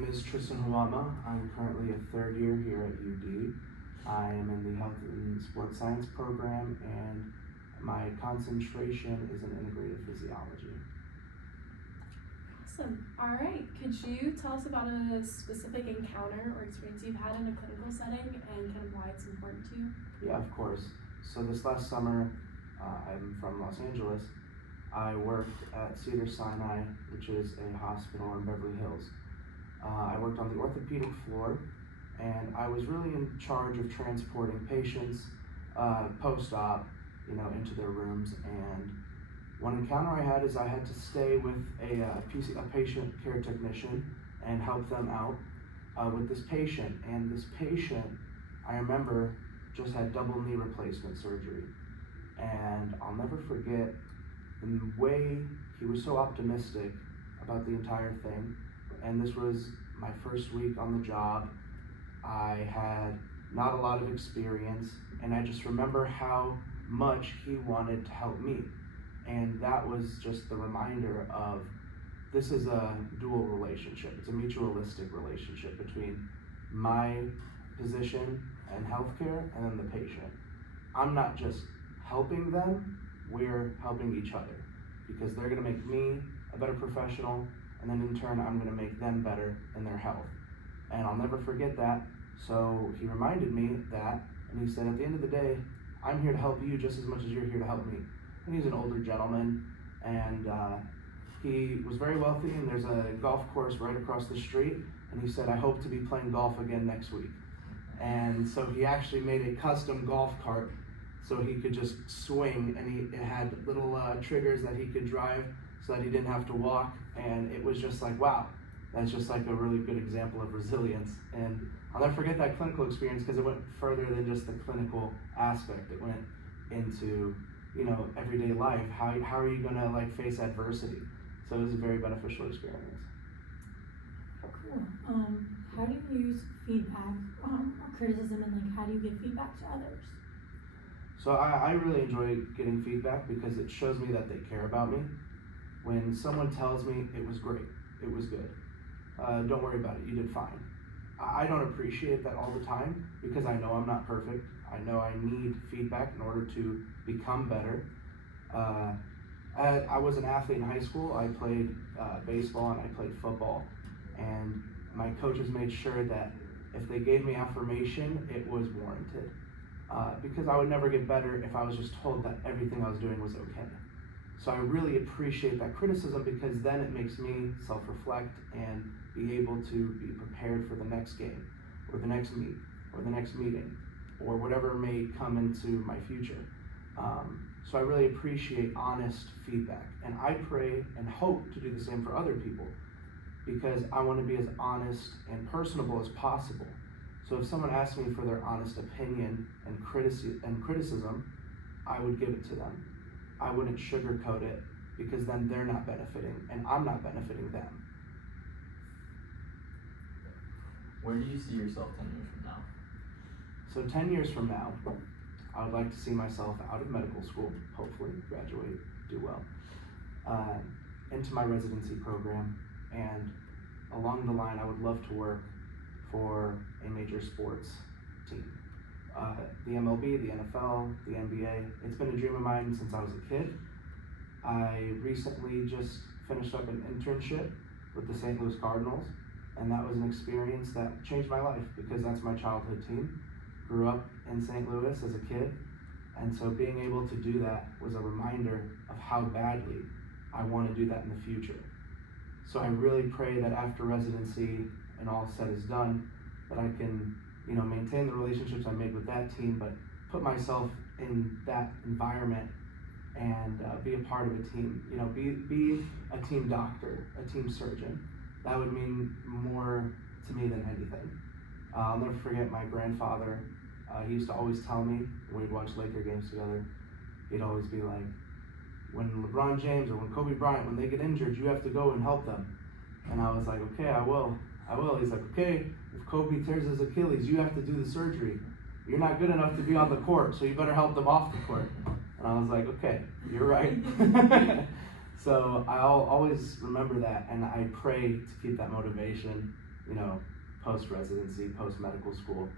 name is Tristan Huama. I'm currently a third year here at UD. I am in the Health and Sports Science program, and my concentration is in integrative physiology. Awesome. All right. Could you tell us about a specific encounter or experience you've had in a clinical setting and kind of why it's important to you? Yeah, of course. So this last summer, I'm from Los Angeles. I worked at Cedars-Sinai, which is a hospital in Beverly Hills. I worked on the orthopedic floor, and I was really in charge of transporting patients post-op, into their rooms. And one encounter I had is I had to stay with a patient care technician and help them out with this patient. And this patient, I remember, just had double knee replacement surgery. And I'll never forget the way he was so optimistic about the entire thing. And this was my first week on the job. I had not a lot of experience, and I just remember how much he wanted to help me. And that was just the reminder of, this is a dual relationship. It's a mutualistic relationship between my position and healthcare and then the patient. I'm not just helping them, we're helping each other, because they're gonna make me a better professional, and then in turn, I'm gonna make them better in their health. And I'll never forget that. So he reminded me that, and he said, at the end of the day, I'm here to help you just as much as you're here to help me. And he's an older gentleman, and he was very wealthy, and there's a golf course right across the street, and he said, I hope to be playing golf again next week. And so he actually made a custom golf cart so he could just swing, and it had little triggers that he could drive so that he didn't have to walk. And it was just like, wow, that's just like a really good example of resilience. And I'll never forget that clinical experience, because it went further than just the clinical aspect. It went into, everyday life. How are you gonna face adversity? So it was a very beneficial experience. Cool. How do you use feedback or criticism, and how do you give feedback to others? So I really enjoy getting feedback because it shows me that they care about me. When someone tells me it was great, it was good, don't worry about it, you did fine. I don't appreciate that all the time because I know I'm not perfect. I know I need feedback in order to become better. I was an athlete in high school. I played baseball and I played football. And my coaches made sure that if they gave me affirmation, it was warranted. Because I would never get better if I was just told that everything I was doing was okay. So I really appreciate that criticism, because then it makes me self-reflect and be able to be prepared for the next game, or the next meet, or the next meeting, or whatever may come into my future. So I really appreciate honest feedback, and I pray and hope to do the same for other people, because I want to be as honest and personable as possible. So if someone asks me for their honest opinion and criticism, I would give it to them. I wouldn't sugarcoat it, because then they're not benefiting and I'm not benefiting them. Where do you see yourself 10 years from now? So 10 years from now, I would like to see myself out of medical school, hopefully graduate, do well, into my residency program, and along the line I would love to work for a major sports team. The MLB, the NFL, the NBA. It's been a dream of mine since I was a kid. I recently just finished up an internship with the St. Louis Cardinals, and that was an experience that changed my life, because that's my childhood team. Grew up in St. Louis as a kid, and so being able to do that was a reminder of how badly I want to do that in the future. So I really pray that after residency and all said is done, that I can maintain the relationships I made with that team, but put myself in that environment and be a part of a team. Be a team doctor, a team surgeon. That would mean more to me than anything. I'll never forget my grandfather. He used to always tell me when we'd watch Laker games together, he'd always be like, when LeBron James or when Kobe Bryant, when they get injured, you have to go and help them. And I was like, okay, I will. He's like, okay, if Kobe tears his Achilles, you have to do the surgery. You're not good enough to be on the court, so you better help them off the court. And I was like, okay, you're right. So I'll always remember that, and I pray to keep that motivation post-residency, post-medical school.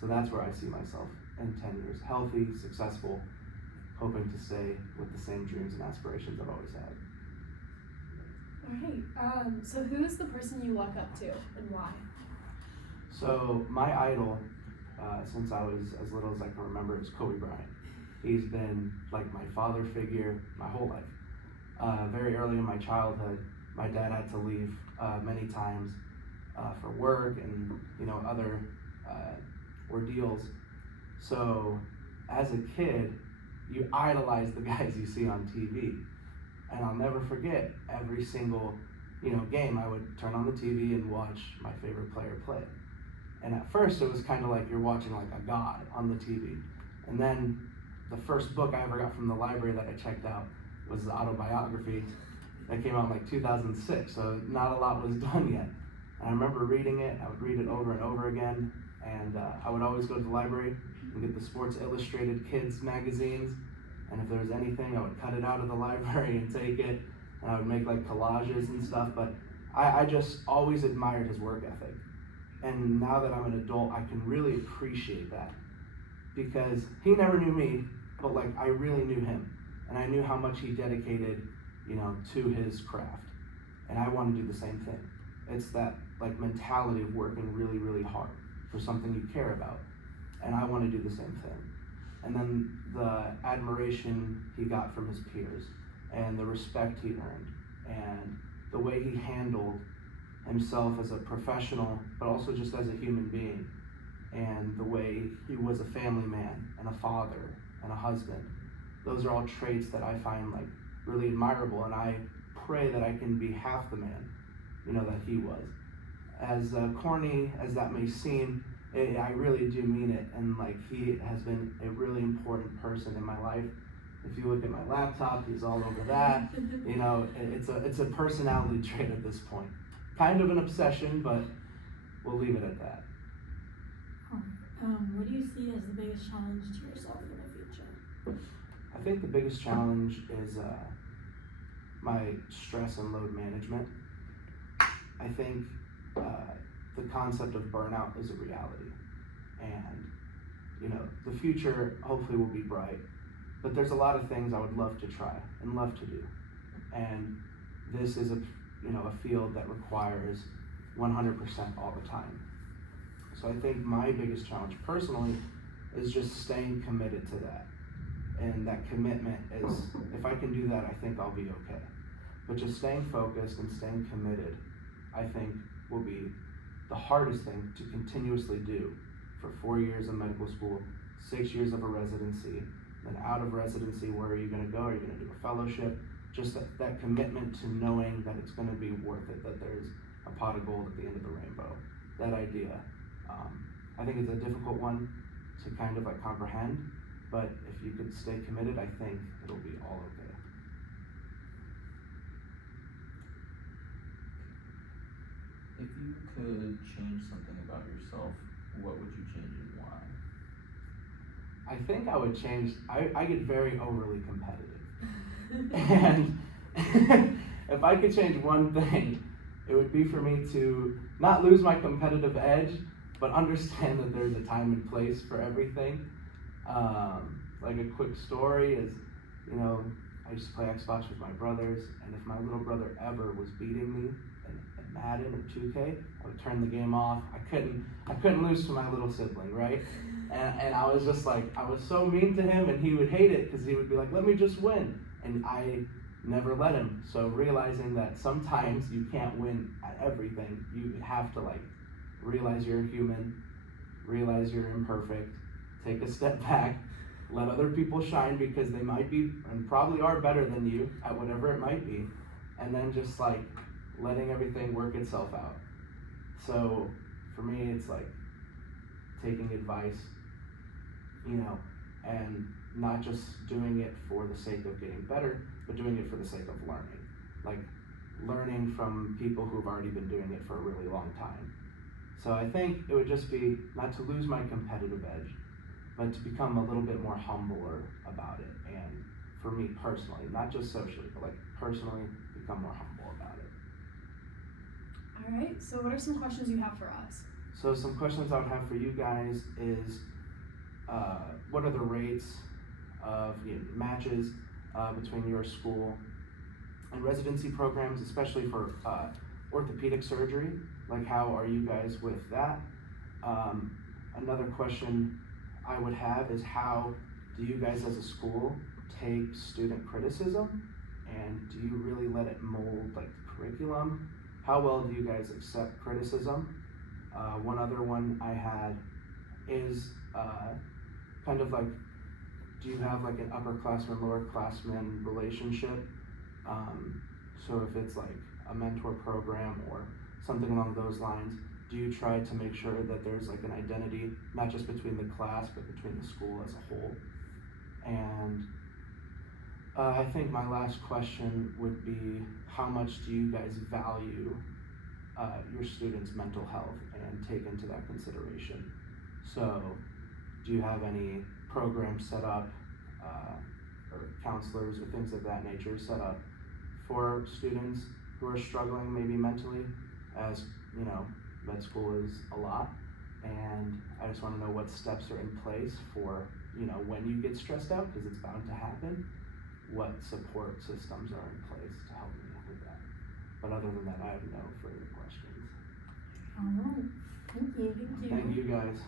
So that's where I see myself in 10 years, healthy, successful, hoping to stay with the same dreams and aspirations I've always had. Alright, so who is the person you look up to and why? So my idol, since I was as little as I can remember, is Kobe Bryant. He's been like my father figure my whole life. Very early in my childhood, my dad had to leave many times for work and other ordeals. So as a kid, you idolize the guys you see on TV. And I'll never forget every single game I would turn on the TV and watch my favorite player play. And at first it was kind of like you're watching like a god on the TV. And then the first book I ever got from the library that I checked out was the autobiography that came out in like 2006. So not a lot was done yet. And I remember reading it. I would read it over and over again. And I would always go to the library and get the Sports Illustrated kids magazines. And if there was anything, I would cut it out of the library and take it. And I would make like collages and stuff. But I just always admired his work ethic. And now that I'm an adult, I can really appreciate that. Because he never knew me, but like I really knew him. And I knew how much he dedicated, to his craft. And I want to do the same thing. It's that like mentality of working really, really hard for something you care about. And I want to do the same thing. And then the admiration he got from his peers and the respect he earned and the way he handled himself as a professional, but also just as a human being, and the way he was a family man and a father and a husband. Those are all traits that I find like really admirable, and I pray that I can be half the man, that he was. As corny as that may seem, I really do mean it, and like he has been a really important person in my life. If you look at my laptop, he's all over that. It's a personality trait at this point. Kind of an obsession, but we'll leave it at that. What do you see as the biggest challenge to yourself in the future? I think the biggest challenge is my stress and load management. I think the concept of burnout is a reality, and the future hopefully will be bright, but there's a lot of things I would love to try and love to do, and this is a field that requires 100% all the time. So I think my biggest challenge personally is just staying committed to that. And that commitment is, if I can do that, I think I'll be okay. But just staying focused and staying committed, I think will be the hardest thing to continuously do for 4 years of medical school, 6 years of a residency, then out of residency, where are you gonna go? Are you gonna do a fellowship? Just that commitment to knowing that it's gonna be worth it, that there's a pot of gold at the end of the rainbow. That idea. I think it's a difficult one to kind of like comprehend, but if you could stay committed, I think it'll be all okay. If you could change something about yourself, what would you change and why? I think I would change, I get very overly competitive. And if I could change one thing, it would be for me to not lose my competitive edge, but understand that there's a time and place for everything. Like a quick story is, I used to play Xbox with my brothers, and if my little brother ever was beating me in Madden or 2K, I would turn the game off. I couldn't lose to my little sibling, right? And I was just like, I was so mean to him, and he would hate it because he would be like, let me just win. And I never let him. So realizing that sometimes you can't win at everything, you have to like realize you're human, realize you're imperfect, take a step back, let other people shine because they might be and probably are better than you at whatever it might be, and then just like letting everything work itself out. So for me, it's like taking advice, and not just doing it for the sake of getting better, but doing it for the sake of learning. Like learning from people who've already been doing it for a really long time. So I think it would just be not to lose my competitive edge, but to become a little bit more humbler about it. And for me personally, not just socially, but like personally, become more humble about it. Alright, so what are some questions you have for us? So some questions I would have for you guys is, what are the rates of matches between your school and residency programs, especially for orthopedic surgery? Like, how are you guys with that? Another question I would have is, how do you guys as a school take student criticism, and do you really let it mold like the curriculum? How well do you guys accept criticism? One other one I had is kind of like, do you have like an upperclassman, lowerclassman relationship? So if it's like a mentor program or something along those lines, do you try to make sure that there's like an identity, not just between the class, but between the school as a whole? And I think my last question would be, how much do you guys value your students' mental health and take into that consideration? So, do you have any programs set up, or counselors or things of that nature set up for students who are struggling maybe mentally? As you know, med school is a lot, and I just want to know what steps are in place for, when you get stressed out, because it's bound to happen, what support systems are in place to help me with that. But other than that, I have no further questions. Alright, thank you. Thank you. Thank you guys.